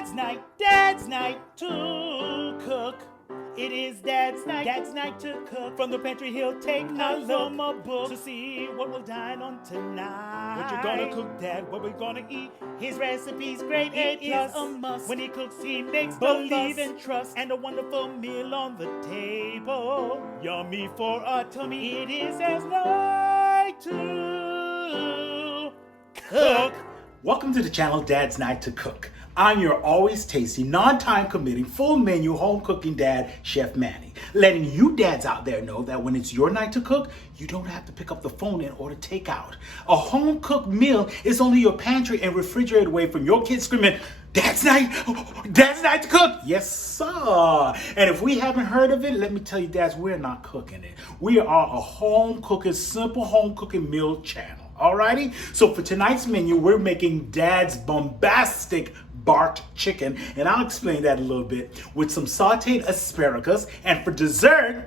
Dad's night to cook. It is Dad's night to cook. From the pantry he'll take a look book to see what we'll dine on tonight. What you gonna cook, Dad? What we gonna eat? His recipe's great, it is a must. When he cooks, he makes believe and trust, and a wonderful meal on the table. Yummy for a tummy. It is Dad's night to cook. Welcome to the channel Dad's Night to Cook. I'm your always tasty, non-time committing, full menu home cooking dad, Chef Manny. Letting you dads out there know that when it's your night to cook, you don't have to pick up the phone and order takeout. A home cooked meal is only your pantry and refrigerator away from your kids screaming, Dad's night to cook. Yes, sir. And if we haven't heard of it, let me tell you, dads, we're not cooking it. We are a home cooking, simple home cooking meal channel. Alrighty, so for tonight's menu, we're making Dad's bombastic barked chicken, and I'll explain that a little bit, with some sauteed asparagus, and for dessert,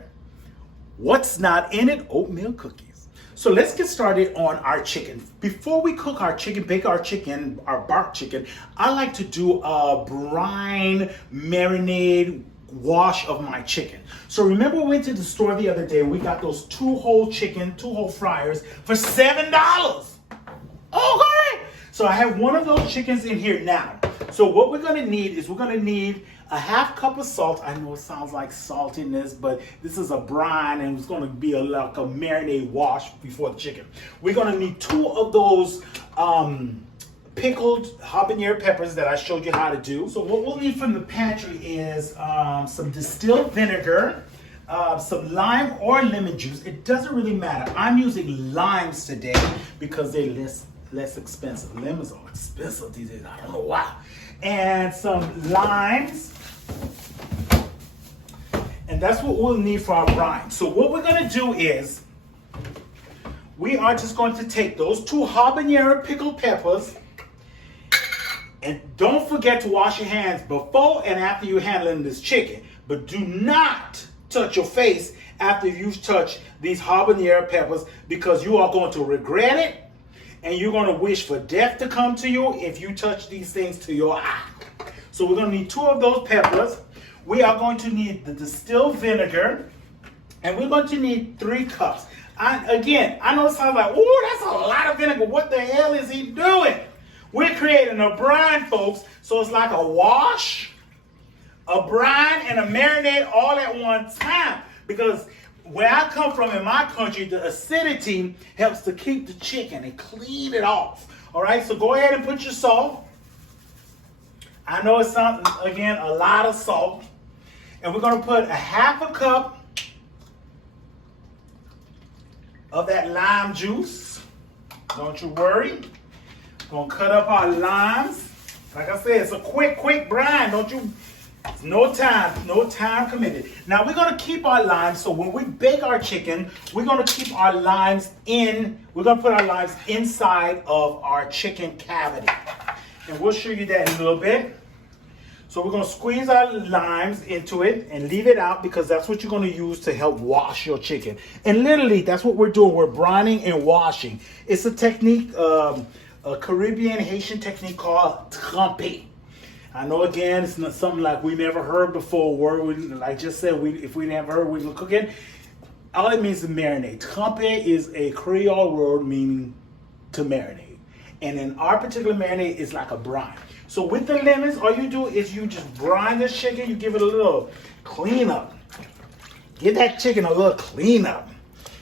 what's not in it? Oatmeal cookies. So let's get started on our chicken. Before we cook our chicken, bake our chicken, our barked chicken, I like to do a brine marinade wash of my chicken. So remember we went to the store the other day and we got those two whole fryers for $7. Okay. So I have one of those chickens in here now. So what we're gonna need is a half cup of salt. I know it sounds like saltiness, but this is a brine and it's gonna be like a marinade wash before the chicken. We're gonna need 2 of those pickled habanero peppers that I showed you how to do. So what we'll need from the pantry is some distilled vinegar, some lime or lemon juice. It doesn't really matter. I'm using limes today because they're less expensive. Lemons are expensive these days. I don't know why. And some limes. And that's what we'll need for our brine. So what we're gonna do is we are just going to take those 2 habanero pickled peppers. And don't forget to wash your hands before and after you're handling this chicken. But do not touch your face after you've touched these habanero peppers, because you are going to regret it and you're going to wish for death to come to you if you touch these things to your eye. So we're going to need 2 of those peppers. We are going to need the distilled vinegar, and we're going to need 3 cups. I know it sounds like, ooh, that's a lot of vinegar. What the hell is he doing? We're creating a brine, folks, so it's like a wash, a brine, and a marinade all at one time. Because where I come from in my country, the acidity helps to keep the chicken and clean it off. All right, so go ahead and put your salt. I know it sounds, again, a lot of salt. And we're going to put a half a cup of that lime juice. Don't you worry. Gonna cut up our limes. Like I said, it's a quick brine. It's no time committed. Now we're gonna keep our limes, so when we bake our chicken, we're gonna keep our limes we're gonna put our limes inside of our chicken cavity. And we'll show you that in a little bit. So we're gonna squeeze our limes into it and leave it out, because that's what you're gonna use to help wash your chicken. And literally, that's what we're doing. We're brining and washing. It's a technique, a Caribbean Haitian technique called trempe. I know, again, it's not something like we never heard before. Like just said, if we never heard, we were cooking. All it means is marinate. Trempe is a Creole word meaning to marinate. And in our particular marinade, it's like a brine. So with the lemons, all you do is you just brine this chicken. You give it a little cleanup. Give that chicken a little cleanup.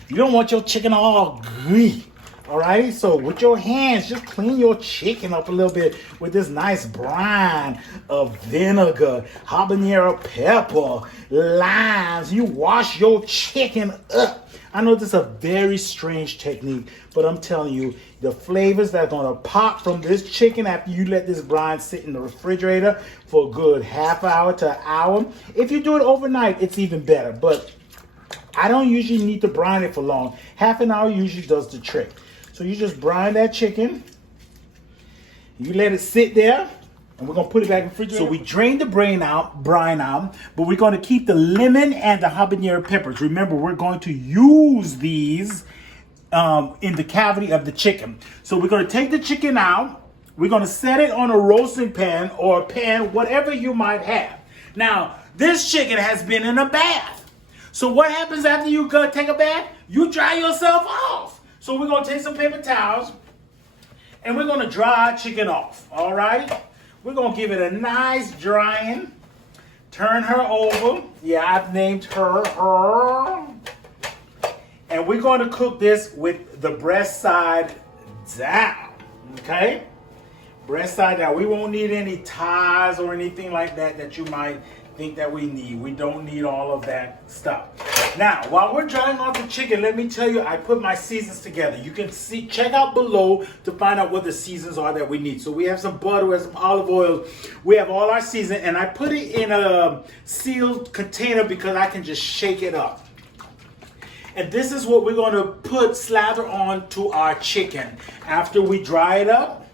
You don't want your chicken all greasy. Alright, so with your hands, just clean your chicken up a little bit with this nice brine of vinegar, habanero pepper, limes. You wash your chicken up. I know this is a very strange technique, but I'm telling you, the flavors that are going to pop from this chicken after you let this brine sit in the refrigerator for a good half hour to an hour. If you do it overnight, it's even better, but I don't usually need to brine it for long. Half an hour usually does the trick. So you just brine that chicken, you let it sit there, and we're gonna put it back in the refrigerator. So we drain the brine out, but we're gonna keep the lemon and the habanero peppers. Remember, we're going to use these in the cavity of the chicken. So we're gonna take the chicken out, We're going to set it on a roasting pan or a pan, whatever you might have. Now, this chicken has been in a bath. So what happens after you take a bath? You dry yourself off. So we're going to take some paper towels and we're going to dry our chicken off. All right? We're going to give it a nice drying. Turn her over. Yeah, I've named her. And we're going to cook this with the breast side down. Okay? Breast side down. We won't need any ties or anything like that you might think that we need. We don't need all of that stuff. Now, while we're drying off the chicken, let me tell you, I put my seasons together. You can see, check out below to find out what the seasons are that we need. So we have some butter, we have some olive oil, we have all our season, and I put it in a sealed container because I can just shake it up. And this is what we're going to slather on to our chicken after we dry it up.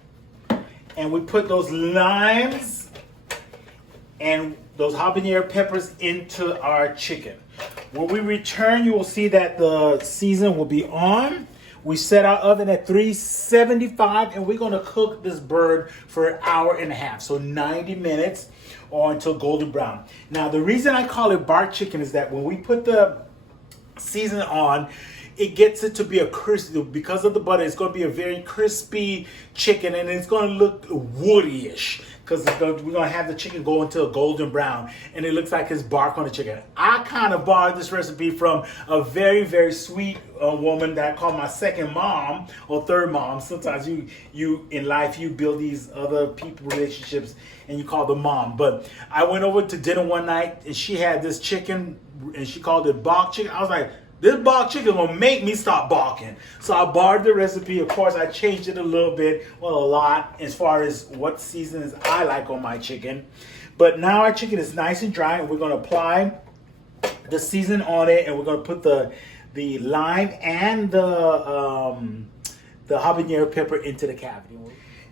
And we put those limes and those habanero peppers into our chicken. When we return, you will see that the season will be on. We set our oven at 375 and we're going to cook this bird for an hour and a half. So 90 minutes or until golden brown. Now, the reason I call it bark chicken is that when we put the season on, it gets it to be a crispy, because of the butter, it's going to be a very crispy chicken and it's going to look woody-ish because we're going to have the chicken go into a golden brown and it looks like it's bark on the chicken. I kind of borrowed this recipe from a very, very sweet woman that I call my second mom or third mom. Sometimes you in life, you build these other people relationships and you call them mom. But I went over to dinner one night and she had this chicken and she called it bark chicken. I was like, this bark chicken will make me stop barking. So I borrowed the recipe. Of course, I changed it a little bit, well, a lot, as far as what seasons I like on my chicken. But now our chicken is nice and dry, and we're going to apply the season on it, and we're going to put the lime and the habanero pepper into the cavity.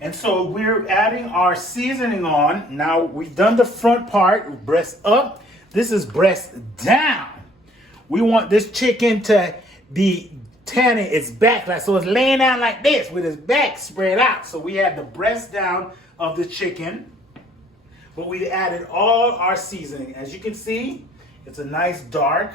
And so we're adding our seasoning on. Now we've done the front part, breast up. This is breast down. We want this chicken to be turning its back, so it's laying down like this with its back spread out. So we have the breast down of the chicken, but we added all our seasoning. As you can see, it's a nice dark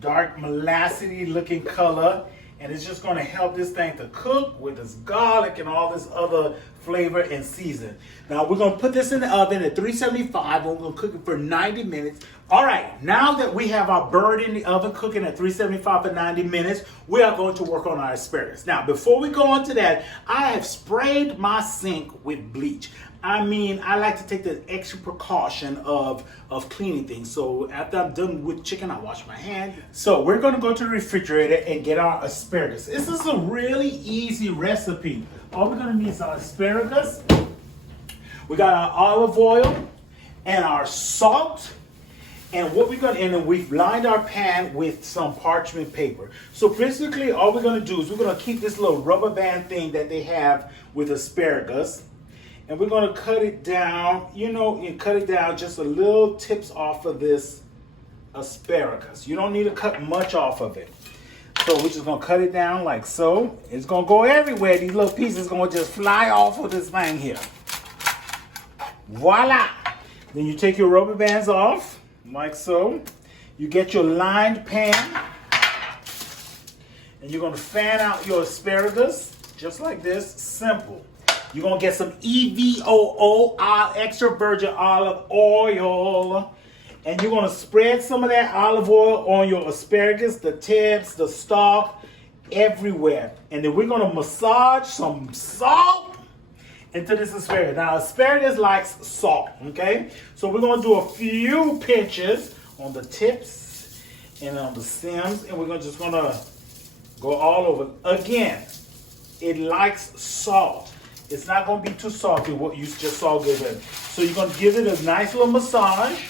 molassy looking color, and it's just going to help this thing to cook with this garlic and all this other flavor and season. Now we're going to put this in the oven at 375. We're going to cook it for 90 minutes. All right, now that we have our bird in the oven cooking at 375 for 90 minutes, we are going to work on our asparagus. Now, before we go on to that, I have sprayed my sink with bleach. I mean, I like to take the extra precaution of cleaning things. So after I'm done with chicken, I wash my hand. So we're going to go to the refrigerator and get our asparagus. This is a really easy recipe. All we're going to need is our asparagus. We got our olive oil and our salt. And what we're going to, and we've lined our pan with some parchment paper. So basically all we're going to do is we're going to keep this little rubber band thing that they have with asparagus. And we're going to cut it down, and cut it down just a little tips off of this asparagus. You don't need to cut much off of it. So we're just going to cut it down like so. It's going to go everywhere. These little pieces are going to just fly off of this thing here. Voila. Then you take your rubber bands off. Like so. You get your lined pan and you're going to fan out your asparagus just like this. Simple. You're going to get some EVOO, extra virgin olive oil, and you're going to spread some of that olive oil on your asparagus, the tips, the stalk, everywhere. And then we're going to massage some salt into this asparagus. Now, asparagus likes salt, okay? So we're going to do a few pinches on the tips and on the stems, and we're just going to go all over. Again, it likes salt. It's not going to be too salty, what you just saw give it. So you're going to give it a nice little massage.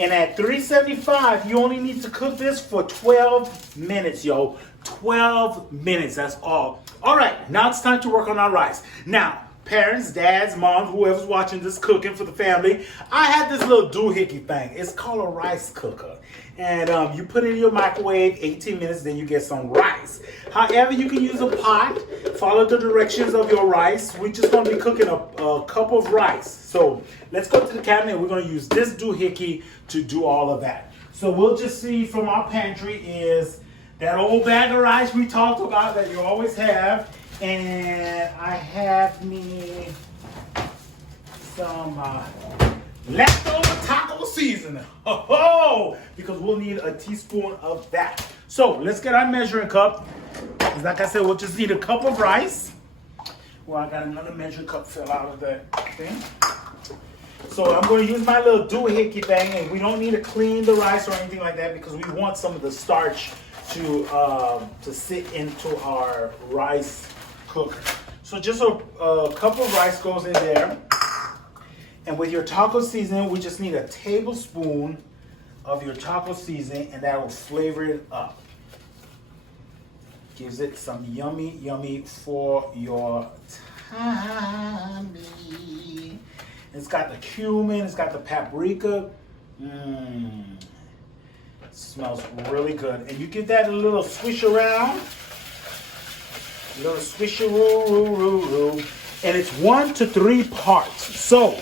And at 375, you only need to cook this for 12 minutes, yo. 12 minutes, that's all. All right, now it's time to work on our rice. Now, parents, dads, moms, whoever's watching this cooking for the family, I had this little doohickey thing. It's called a rice cooker. And you put it in your microwave, 18 minutes, then you get some rice. However, you can use a pot. Follow the directions of your rice. We're just going to be cooking a cup of rice. So let's go to the cabinet. We're going to use this doohickey to do all of that. So we'll just see from our pantry is that old bag of rice we talked about that you always have. And I have me some leftover taco seasoning. Oh, because we'll need a teaspoon of that. So let's get our measuring cup. Like I said, we'll just need a cup of rice. Well, I got another measuring cup fell out of that thing. So I'm going to use my little doohickey thing, and we don't need to clean the rice or anything like that because we want some of the starch to sit into our rice cooker. So just a cup of rice goes in there. And with your taco seasoning, we just need a tablespoon of your taco seasoning, and that will flavor it up. Gives it some yummy, yummy for your tummy. It's got the cumin, it's got the paprika. It smells really good. And you give that a little swish around. A little swisheroo. And it's 1 to 3 parts. So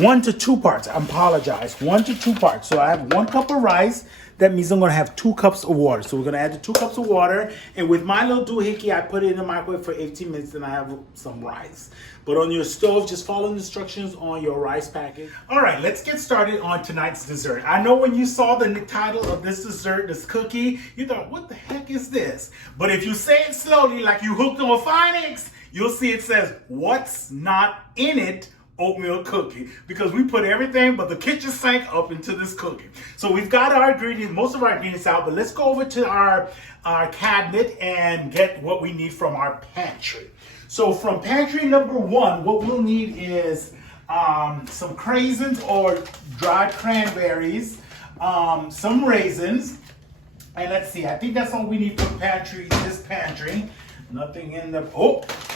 1 to 2 parts. I apologize. 1 to 2 parts. So I have 1 cup of rice. That means I'm going to have 2 cups of water. So we're going to add the 2 cups of water. And with my little doohickey, I put it in the microwave for 18 minutes and I have some rice. But on your stove, just follow the instructions on your rice packet. All right, let's get started on tonight's dessert. I know when you saw the title of this dessert, this cookie, you thought, what the heck is this? But if you say it slowly, like you hooked on phonics, you'll see it says, what's not in it? Oatmeal cookie, because we put everything but the kitchen sink up into this cookie. So we've got our ingredients, most of our ingredients out, but let's go over to our cabinet and get what we need from our pantry. So from pantry number 1, what we'll need is some craisins or dried cranberries, some raisins, and let's see, I think that's all we need from this pantry. Nothing in the,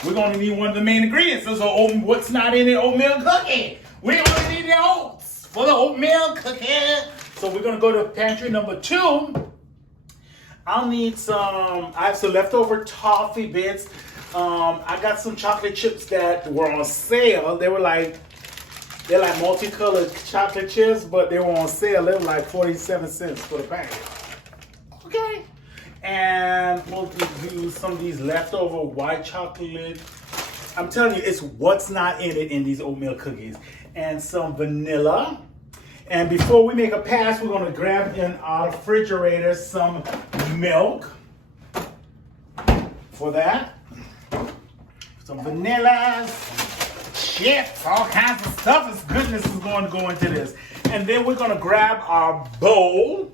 we're going to need one of the main ingredients. So what's not in the oatmeal cookie? We only need the oats for the oatmeal cookie. So we're going to go to pantry number 2. I'll need I have some leftover toffee bits. I got some chocolate chips that were on sale. They're like multicolored chocolate chips, but they were on sale. They were like 47 cents for the package. Okay. And we'll use some of these leftover white chocolate. I'm telling you, it's what's not in it in these oatmeal cookies. And some vanilla. And before we make a pass, we're going to grab in our refrigerator some milk for that. Some vanilla, chips, all kinds of stuff. This goodness is going to go into this. And then we're going to grab our bowl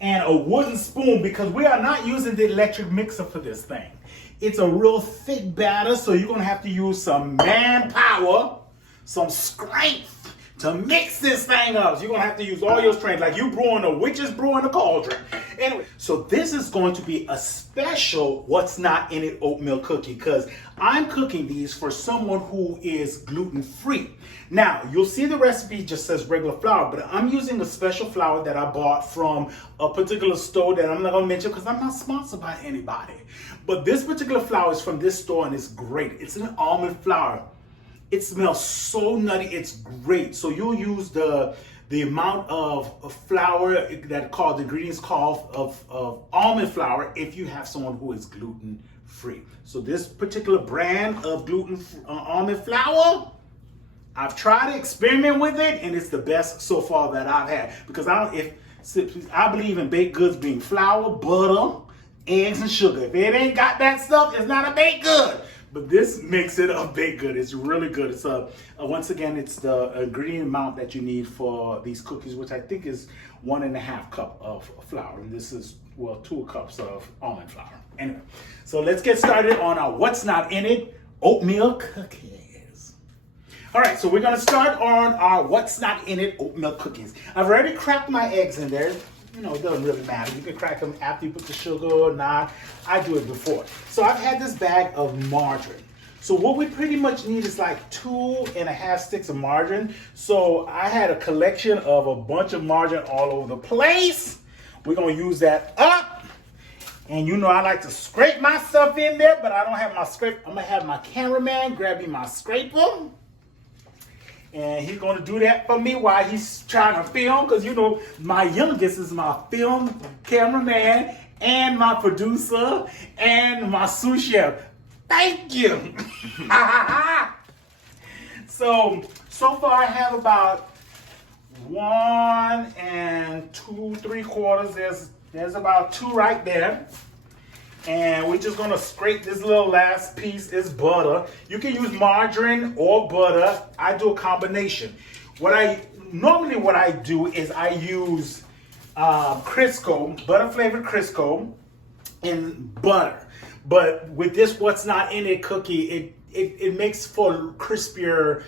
and a wooden spoon, because we are not using the electric mixer for this thing. It's a real thick batter, so you're going to have to use some manpower, some strength to mix this thing up. So you're going to have to use all your strength, like you brewing a witch's brew in a cauldron. Anyway, so this is going to be a special what's not in it oatmeal cookie, because I'm cooking these for someone who is gluten-free. Now, you'll see the recipe just says regular flour, but I'm using a special flour that I bought from a particular store that I'm not going to mention because I'm not sponsored by anybody. But this particular flour is from this store and it's great. It's an almond flour. It smells so nutty, it's great. So you'll use the amount of flour that the ingredients call of almond flour if you have someone who is gluten-free. So this particular brand of almond flour, I've tried to experiment with it, and it's the best so far that I've had. Because I believe in baked goods being flour, butter, eggs, and sugar. If it ain't got that stuff, it's not a baked good. But this makes it a baked good. It's really good. It's once again, it's the ingredient amount that you need for these cookies, which I think is 1.5 cup of flour. And this is, 2 cups of almond flour. Anyway, so let's get started on our what's not in it oatmeal cookies. All right, so we're gonna start on our what's not in it oatmeal cookies. I've already cracked my eggs in there. You know, it doesn't really matter. You can crack them after you put the sugar or not. I do it before. So I've had this bag of margarine. So what we pretty much need is like 2.5 sticks of margarine. So I had a collection of a bunch of margarine all over the place. We're gonna use that up. And you know I like to scrape my stuff in there, but I don't have my scrape. I'm gonna have my cameraman grab me my scraper. And he's gonna do that for me while he's trying to film, because you know my youngest is my film cameraman and my producer and my sous chef. Thank you. So far I have about 1 2 3/4. There's about 2 right there. And we're just gonna scrape this little last piece. Is butter. You can use margarine or butter. I do a combination. What I do is I use Crisco, butter flavored Crisco, and butter. But with this what's not in it cookie, it makes for crispier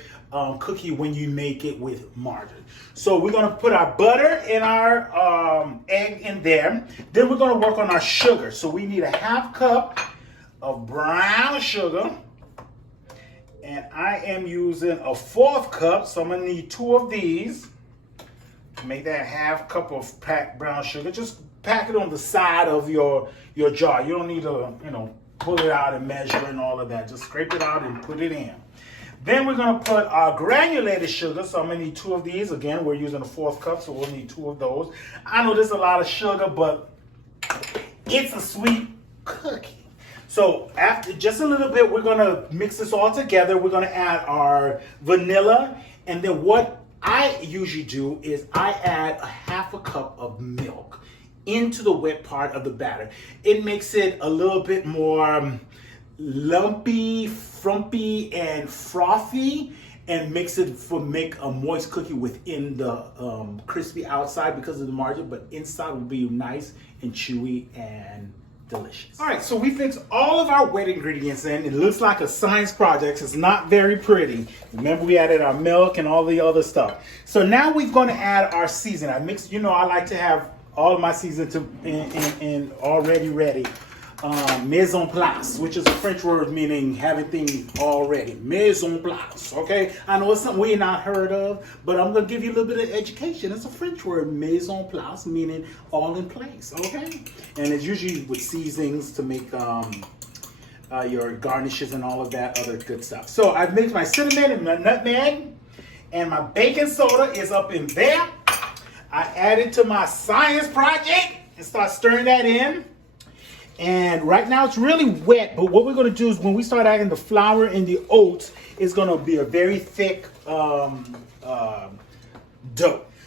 cookie when you make it with margarine. So we're gonna put our butter and our egg in there. Then we're gonna work on our sugar. So we need a 1/2 cup of brown sugar. And I am using a 1/4 cup, so I'm gonna need 2 of these. Make that 1/2 cup of packed brown sugar. Just pack it on the side of your jar. You don't need to, pull it out and measure and all of that. Just scrape it out and put it in. Then we're gonna put our granulated sugar. So I'm gonna need 2 of these. Again, we're using a 1/4 cup, so we'll need 2 of those. I know this is a lot of sugar, but it's a sweet cookie. So after just a little bit, we're gonna mix this all together. We're gonna add our vanilla, and then what I usually do is I add a 1/2 cup of milk into the wet part of the batter. It makes it a little bit more lumpy, frumpy, and frothy, and makes it make a moist cookie within the crispy outside because of the margarine, but inside will be nice and chewy and delicious. All right, so we mixed all of our wet ingredients in. It looks like a science project. It's not very pretty. Remember, we added our milk and all the other stuff. So now we're going to add our seasoning. I mixed, I like to have all of my seasoning in already ready. Mise en place, which is a French word meaning having things already. Mise en place, okay? I know it's something we not heard of, but I'm gonna give you a little bit of education. It's a French word, mise en place, meaning all in place, okay? And it's usually with seasonings to make your garnishes and all of that other good stuff. So I've mixed my cinnamon and my nutmeg, and my baking soda is up in there. I added to my science project and start stirring that in. And right now it's really wet, but what we're going to do is when we start adding the flour and the oats, it's going to be a very thick dough.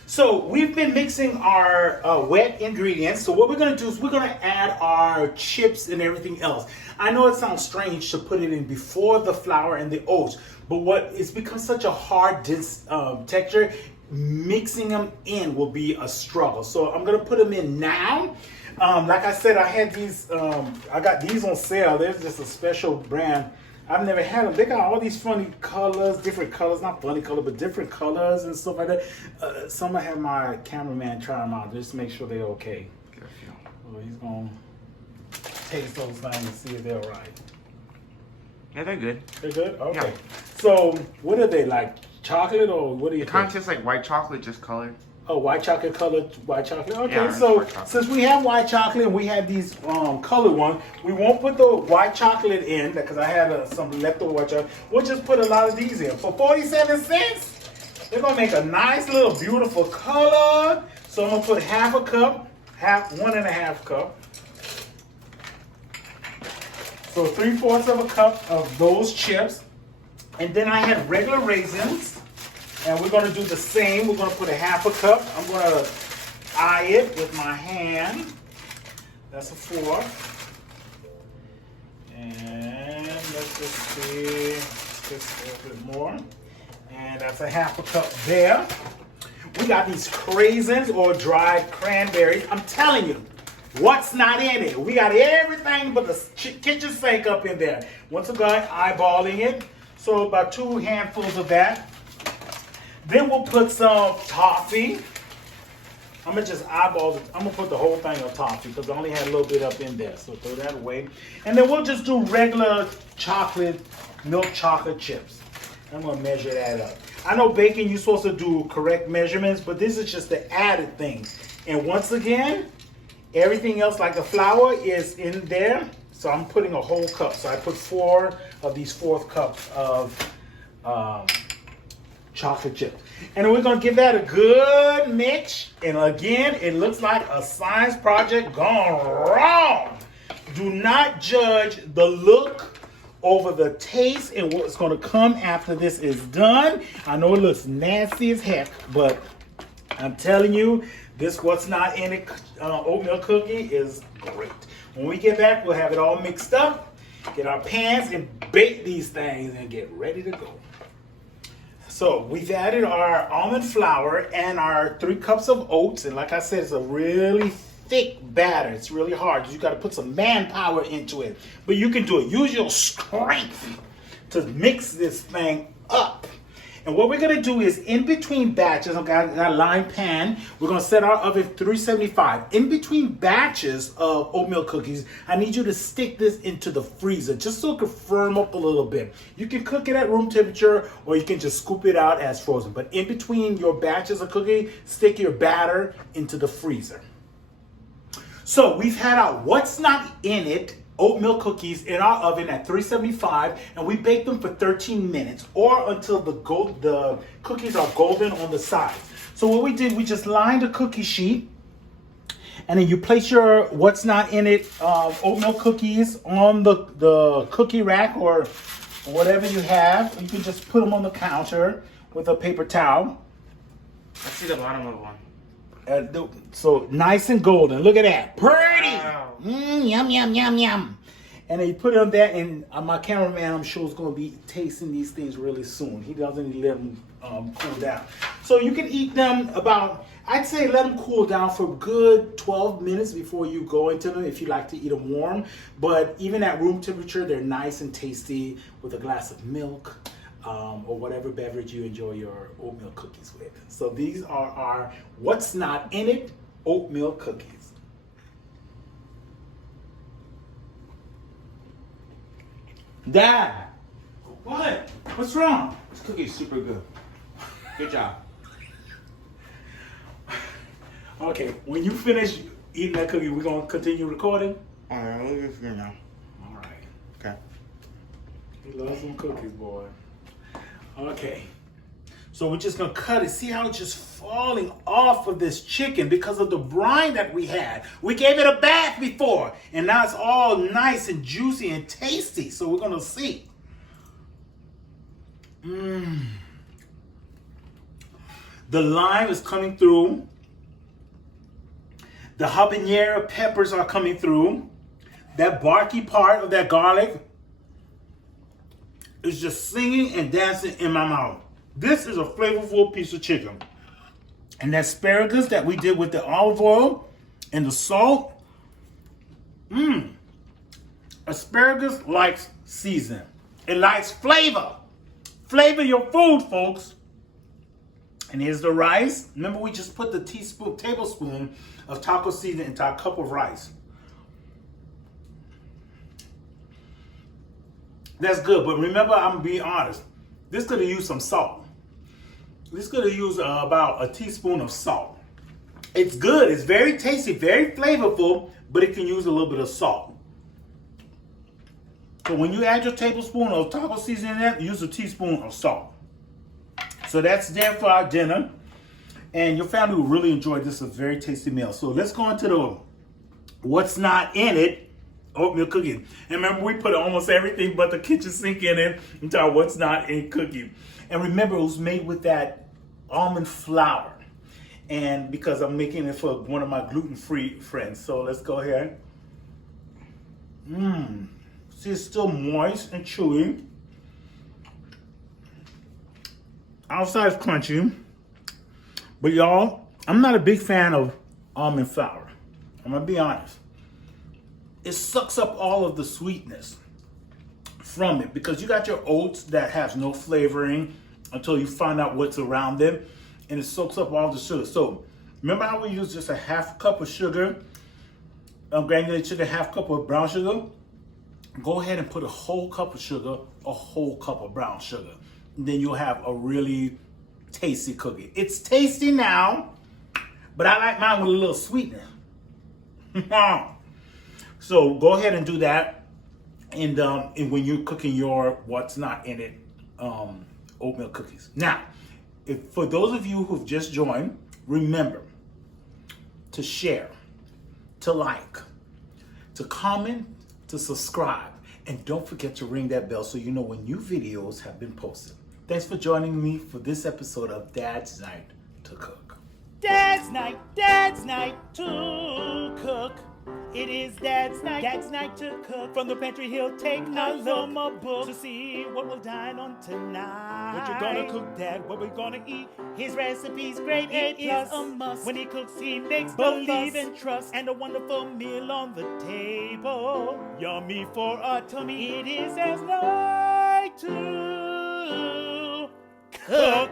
So we've been mixing our wet ingredients. So what we're going to do is we're going to add our chips and everything else. I know it sounds strange to put it in before the flour and the oats, but it's become such a hard, dense texture. Mixing them in will be a struggle. So I'm going to put them in now. Like I said, I had these, I got these on sale. There's just a special brand. I've never had them. They got all these funny colors, different colors, not funny color, but different colors and stuff like that. So I'm gonna have my cameraman try them out just to make sure they're okay. So he's gonna taste those things and see if they're right. Yeah, they're good. They're good? Okay. Yeah. So what are they, like chocolate or what do you think? Kind of just like white chocolate, just colored. Oh, white chocolate colored white chocolate. Okay, yeah, so since we have white chocolate and we have these colored ones, we won't put the white chocolate in because I had some leftover white chocolate. We'll just put a lot of these in. For 47 cents, they're gonna make a nice little beautiful color. So I'm gonna put 1/2 cup, 1.5 cup. So 3/4 of a cup of those chips. And then I had regular raisins. And we're going to do the same. We're going to put 1/2 cup. I'm going to eye it with my hand. That's a 4. And let's just see. Just a little bit more. And that's 1/2 cup there. We got these craisins or dried cranberries. I'm telling you, what's not in it? We got everything but the kitchen sink up in there. Once again, eyeballing it. So about 2 handfuls of that. Then we'll put some toffee. I'm gonna just eyeball it. I'm gonna put the whole thing of toffee because I only had a little bit up in there. So throw that away. And then we'll just do regular chocolate milk chocolate chips. I'm gonna measure that up. I know baking, you're supposed to do correct measurements, but this is just the added things. And once again, everything else like the flour is in there. So I'm putting a whole cup. So I put 4 of these 4th cups of chocolate chips. And we're gonna give that a good mix. And again, it looks like a science project gone wrong. Do not judge the look over the taste and what's going to come after this is done. I know it looks nasty as heck, but I'm telling you, this what's not in it oatmeal cookie is great. When we get back, we'll have it all mixed up, get our pans and bake these things and get ready to go. So we've added our almond flour and our 3 cups of oats, and like I said, it's a really thick batter. It's really hard. You got to put some manpower into it, but you can do it. Use your strength to mix this thing up. And what we're gonna do is in between batches, I've got a lined pan. We're gonna set our oven 375. In between batches of oatmeal cookies, I need you to stick this into the freezer just so it can firm up a little bit. You can cook it at room temperature or you can just scoop it out as frozen. But in between your batches of cookie, stick your batter into the freezer. So we've had our what's not in it oatmeal cookies in our oven at 375, and we bake them for 13 minutes or until the cookies are golden on the sides. So what we did, we just lined a cookie sheet, and then you place your what's not in it oatmeal cookies on the cookie rack or whatever you have. You can just put them on the counter with a paper towel. I see the bottom of one. So nice and golden. Look at that. Pretty. Wow. Yum, yum, yum, yum. And then you put it on there, and my cameraman, I'm sure, is going to be tasting these things really soon. He doesn't let them cool down. So you can eat them about, I'd say let them cool down for a good 12 minutes before you go into them if you like to eat them warm. But even at room temperature, they're nice and tasty with a glass of milk. Or whatever beverage you enjoy your oatmeal cookies with. So these are our what's not in it oatmeal cookies. Dad, what? What's wrong? This cookie is super good. Good job. Okay, when you finish eating that cookie, we're gonna continue recording. Alright, we'll get here now. All right. Okay. He loves some cookies, boy. Okay, so we're just gonna cut it. See how it's just falling off of this chicken because of the brine that we had. We gave it a bath before, and now it's all nice and juicy and tasty. So we're gonna see. The lime is coming through. The habanero peppers are coming through. That barky part of that garlic is just singing and dancing in my mouth. This is a flavorful piece of chicken. And the asparagus that we did with the olive oil and the salt. Asparagus likes season. It likes flavor. Flavor your food, folks. And here's the rice. Remember, we just put the tablespoon of taco seasoning into our cup of rice. That's good, but remember, I'm gonna be honest. This could have used some salt. This could have used about a teaspoon of salt. It's good, it's very tasty, very flavorful, but it can use a little bit of salt. So when you add your tablespoon of taco seasoning in there, use a teaspoon of salt. So that's there for our dinner. And your family will really enjoy this. It's a very tasty meal. So let's go into the what's not in it oatmeal cookie. And remember, we put almost everything but the kitchen sink in it into our what's not in cookie. And remember, it was made with that almond flour. And because I'm making it for one of my gluten-free friends. So let's go ahead. See, it's still moist and chewy. Outside is crunchy. But y'all, I'm not a big fan of almond flour. I'm gonna be honest. It sucks up all of the sweetness from it because you got your oats that has no flavoring until you find out what's around them, and it soaks up all the sugar. So remember how we use just a half cup of sugar, granulated sugar, half cup of brown sugar? go ahead and put a whole cup of sugar, a whole cup of brown sugar. And then you'll have a really tasty cookie. It's tasty now, but I like mine with a little sweetener. So go ahead and do that. And when you're cooking your what's not in it oatmeal cookies. Now, for those of you who've just joined, remember to share, to like, to comment, to subscribe, and don't forget to ring that bell so you know when new videos have been posted. Thanks for joining me for this episode of Dad's Night to Cook. Dad's night to cook. It is Dad's night to cook. From the pantry he'll take a look, my book, to see what we'll dine on tonight. What you gonna cook, Dad? What we gonna eat? His recipe's great, it is a must. When he cooks, he makes believe and trust, and a wonderful meal on the table. Yummy for our tummy. It is Dad's night to cook.